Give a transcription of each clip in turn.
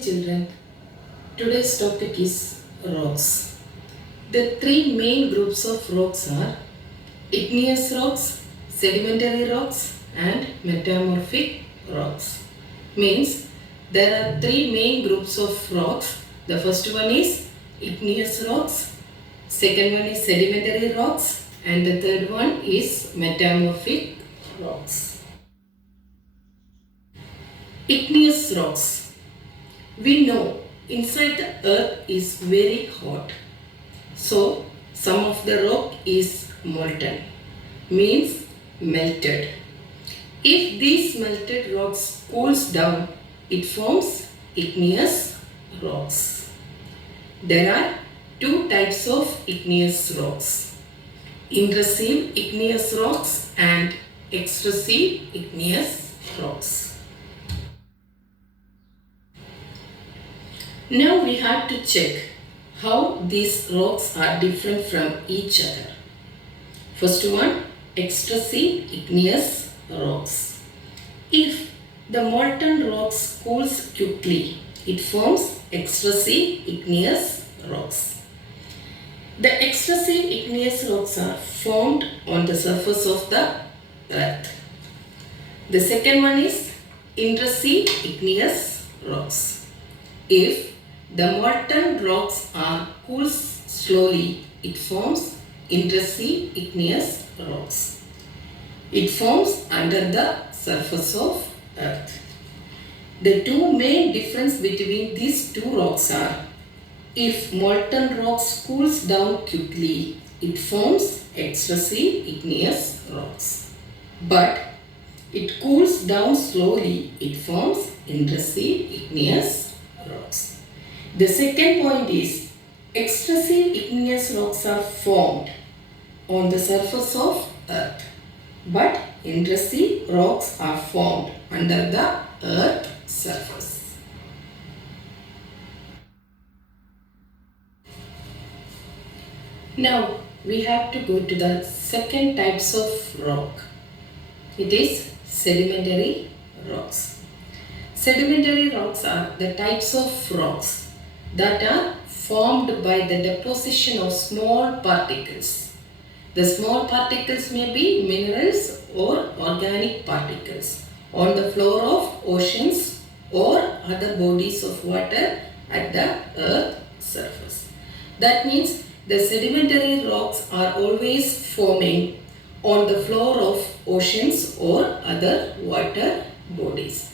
Children, today's topic is rocks. The three main groups of rocks are igneous rocks, sedimentary rocks, and metamorphic rocks. Means there are three main groups of rocks. The first one is igneous rocks, second one is sedimentary rocks, and the third one is metamorphic rocks. Igneous rocks. We know inside the earth is very hot. So some of the rock is molten, means melted. If these melted rocks cools down, it forms igneous rocks. There are two types of igneous rocks: intrusive igneous rocks and extrusive igneous rocks. Now we have to check how these rocks are different from each other. First one, extrusive igneous rocks. If the molten rocks cools quickly, it forms extrusive igneous rocks. The extrusive igneous rocks are formed on the surface of the earth. The second one is intrusive igneous rocks. If the molten rocks are cooled slowly, it forms intrusive igneous rocks. It forms under the surface of earth. The two main difference between these two rocks are: if molten rocks cools down quickly, it forms extrusive igneous rocks. But it cools down slowly, it forms intrusive igneous rocks. The second point is extrusive igneous rocks are formed on the surface of earth, but intrusive rocks are formed under the earth surface. Now we have to go to the second types of rock. It is sedimentary rocks. Sedimentary rocks are the types of rocks that are formed by the deposition of small particles. The small particles may be minerals or organic particles on the floor of oceans or other bodies of water at the earth surface. That means the sedimentary rocks are always forming on the floor of oceans or other water bodies.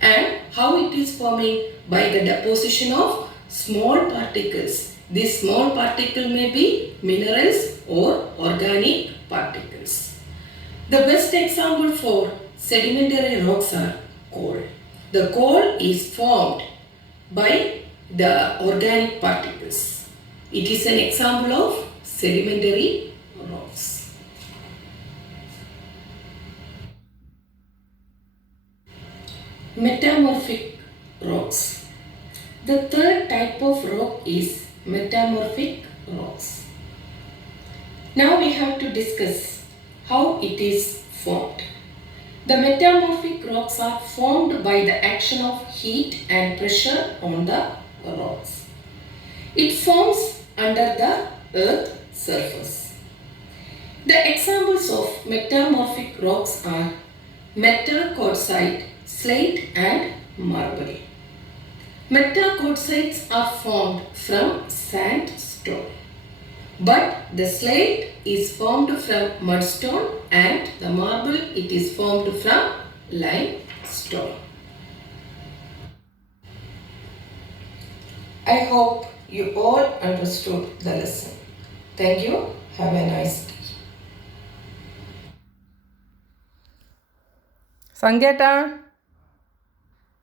And how it is forming? By the deposition of small particles. These small particles may be minerals or organic particles. The best example for sedimentary rocks are coal. The coal is formed by the organic particles. It is an example of sedimentary rocks. Metamorphic rocks. The third type of rock is metamorphic rocks. Now we have to discuss how it is formed. The metamorphic rocks are formed by the action of heat and pressure on the rocks. It forms under the earth surface. The examples of metamorphic rocks are metaquartzite, slate and marble. Metaquartzites are formed from sandstone, but the slate is formed from mudstone and the marble it is formed from limestone. I hope you all understood the lesson. Thank you. Have a nice day. സന്ധ്യേട്ടാ